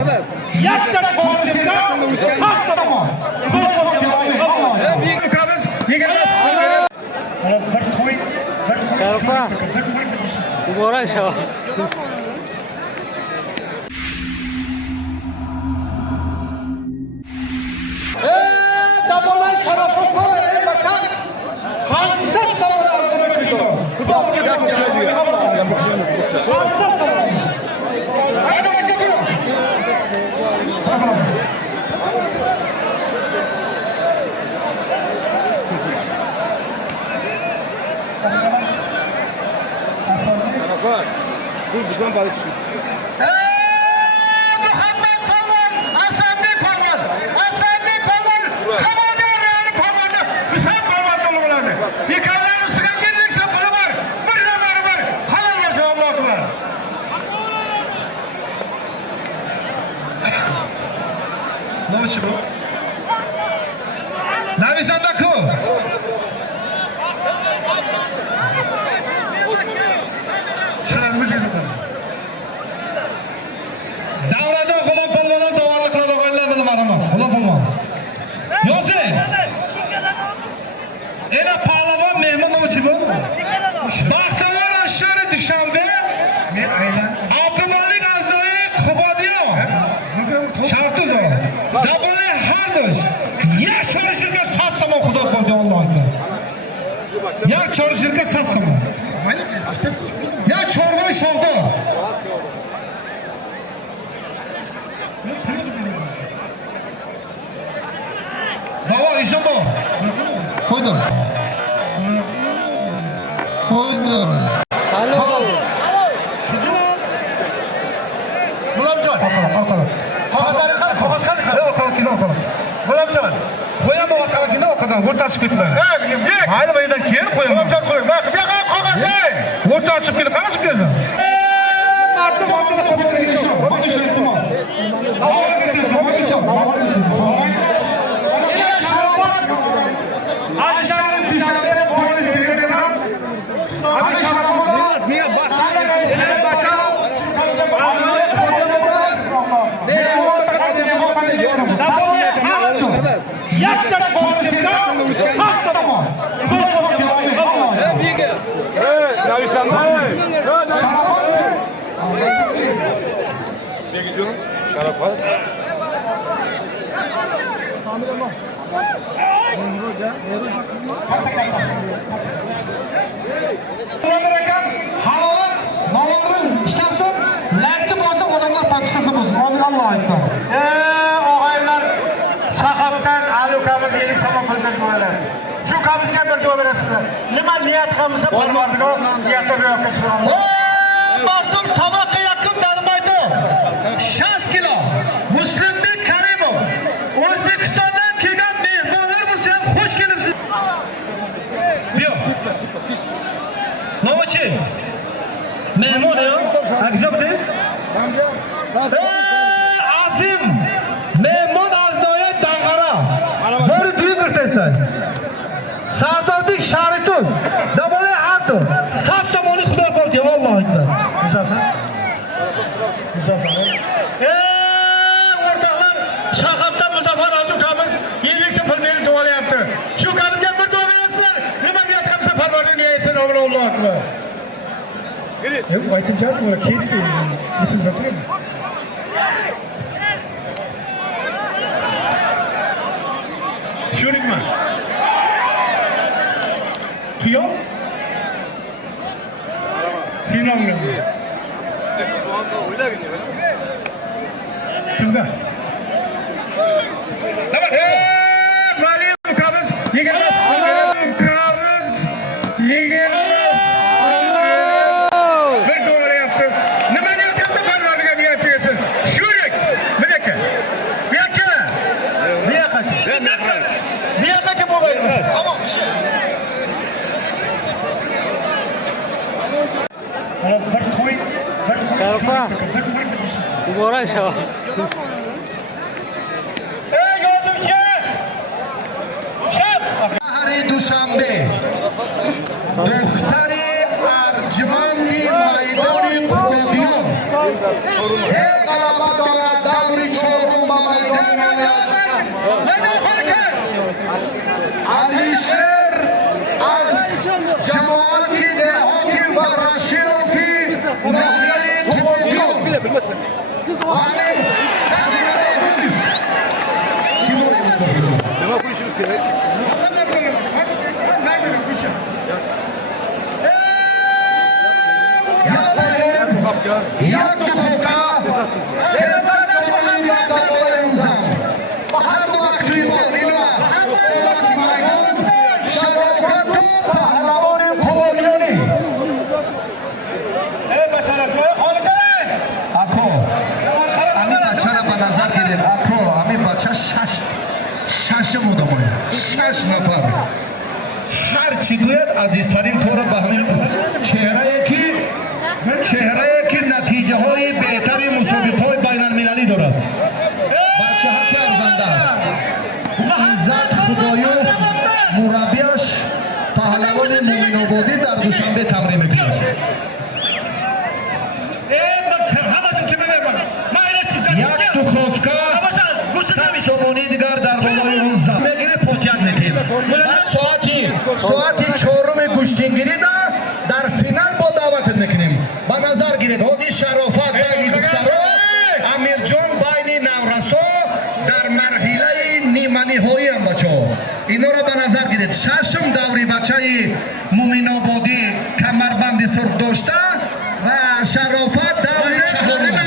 Yakta to'g'risida haq tomon. Şarafa. Bora şo. Dabolay Şarafa koy bakar. Hansa sabır azına çıkıyor. Bu da o kadar çıkıyor. Hansa sabır. Hadi başlayalım. Şarafa. Şu bizden barışıyor. Muhammed Palvan, Hasan Bey Palvan, Hasan Bey Palvan, Kamadar yani Palvan'da, Hüseyin Palvan dolu bulandı. Yıkanların üstüne gelecekse pulu var, bırnaları var, halal var cevabı var. Ne olmuş bu? Ne bir sen takı? Şuradan müzik zaten. Davrada G'ulom Polvondan tovarlik qiladiganlar bilan maraman. G'ulom Polvon. Yo'si. Ena Palvon mehmon o'chi bu. Baxtiyor Ashari Dushanbe. Men aylan. Abdumalik Azdoyi Qubodiyo. Shartuzo. Dabuli Hardosh. Yak chorishirga sat samon xudo bo'ldi Allohga. Yak chorishirga sat samon. Yak chorvoy shohdo. Davar işe bu. Koydum. Koydum. Alo. Gulamjon. Orqalar. Qog'ozlari qani? Qog'oz qani? Yo'q, qalqina orqalar. Gulamjon. Qo'yaman orqalarga orqadan o'rta ochib ketdilar. Mayli, maydan keyin qo'yaman. Gulamjon qo'y. Bak, bu yoqqa qog'oz qo'y. O'rta ochib ketdi. Qani ochib ketdi? Marta qo'yib iltimos. Davar ketdi. Aşağıdan dışarıda polis sekreterim. Abi şaraplar. Niye bak? Yakta to'g'risida haq tomon. Evet, Navisanlar. Şaraplar. Ne gidiyorsun? Şarafa. Bular ekan halol namorim ishlasin, layti bo'lsa odamlar papistasi bo'lsin. Amin Alloh aytdi. Og'aylar Shahobdan Ali ukamiz yirik salom bildirdilar. Shu ukamizga bir duo berasizlar. Nima niyat qilsa Parvardigor niyatni ro'yobga chiqaradi. Martum tomoqqa yaqin bermaydi. 60 kilo. Muslimbek Karimov. O'zbekistondan kelgan mehmonlar bo'lsa ham xush kelibsiz. Yo'q. Nochi. Mehmon yo. Akzabdi. Azim. Mehmon Aznoye Dang'ara. Bir duy bir testlar. Sardorbek Sharitov. Dabolay Abdu. Saf somoni xudo qoldi, vallohi akbar. Muzaffar. O'rtoqlar, Shahobdan Muzaffar Azukamiz 20 meni duolayapti. Shu kamizga bir duo berasizlar. Nima niyat qilsa Parvardigor niyatini Alloh akbar. Aytibjar bo'la ketdi. Ism bitirmi? Shurikman. Kiyo? Sinomga. Kimda? Tamam. Vali ukamiz yigirmas. Ukamiz yigirmas. Bir duolayapti. Nima niyatsa Parvardigor niyat bersin. Shurik. Bunaka. Bunaka. Bunaka. Bunaka bo'lmaydi. Tamam. Şarafa. Bora şo. Yozuvchi. Chap. Bahri Dushanbe. Duxtari Arjmandi maydoni Qubodiyon. Se g'alaba dora davri alisher az jamoati dehoti va rashiyofi nahiyai Timotyon alim xazinada iblis kim bo'ladi? Nima qilishimiz kerak? Jak duchowca, serca Somalida Dawolenza. Har do vaqti ina Somalati maydon sharofat pahlavoni Qobodiyoni. Ako, ami bachara ba nazar girin. Ako, ami bacha shash modamoy. Shash nafar. Har chi goyad aziztarin tora ba hamin چهره که نتیجه های بهتری مسابقه های بین المللی دارد. بچه ها که ارزنده است. عزت خدایوف مربیش پهلوان مومن آبادی در دوشنبه تمرین میکند. یک دخوفکا ساکسوفونی دیگر در بالای اون زد. میگیره فوتیت میتیم. ساعتی چهارم گشتینگیری در فینال با دعوت میکنیم. با نظر گیرید هادی شرافت بین دخترها امیر جان بین نورسا در مرحله نیمه نهایی هم بچه‌ها اینا را به نظر گیرید. ششم دوری بچه مومن آبادی کمربند سرخ داشته و شرافت دوری چهارم.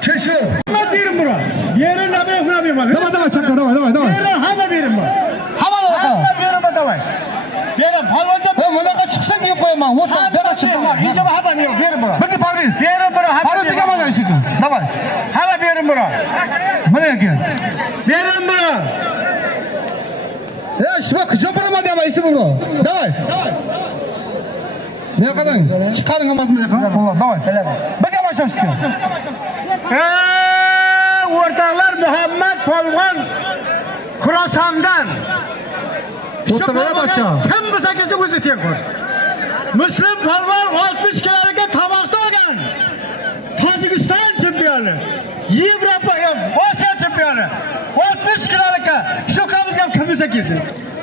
چه شو؟ بیرون برو. یه نمی‌خونه بیرون. давай چکا давай. همه بیرون برو. همه بیرون برو давай. بیرون پالوانجا. مناقشه chiqsa keyin qo'yaman. O'ta bera chiqma. اینجا همه بیرون برو. Bagi Parviz. بیرون برو. Parviz degan mana ishikun. Давай. همه بیرون برو. Mana ekan. بیرون برو. Shima qachon boraman deyman ishi bro. Давай. Ne qarang. Chiqaring emasmi yo'q? Давай. Birga boshlash kerak. O'rtoqlar Muhammad Polvon Xurasandan. O'rtoqlar bacha. Kim bo'lsa kelsa o'zi teng qo'y. Muslim Polvon 60 kiloga tomoqda olgan. Tojikiston chempioni. Yevropa, Osiyo chempioni. 60 kiloga shu kamizga kim bo'lsa kelsin.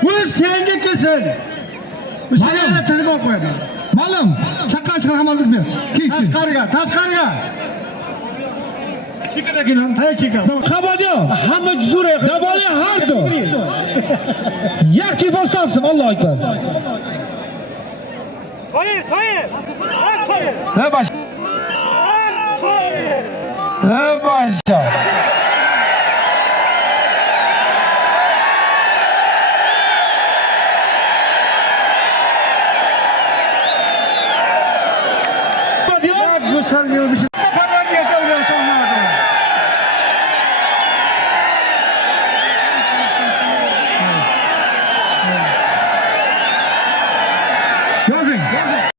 O'z tengi kelsin. O'shani telefon qo'yadi. Ma'lum. Chaqqa chiqar hamallik ber. Tashqariga. Chikada kelam. Hay chika. Qabodiyo. Hamma juzure. Daboli hardo. Yakki bosasın Allah akbar. Hayır. Ne baş? Ne başa? Gusal gibi bir şey.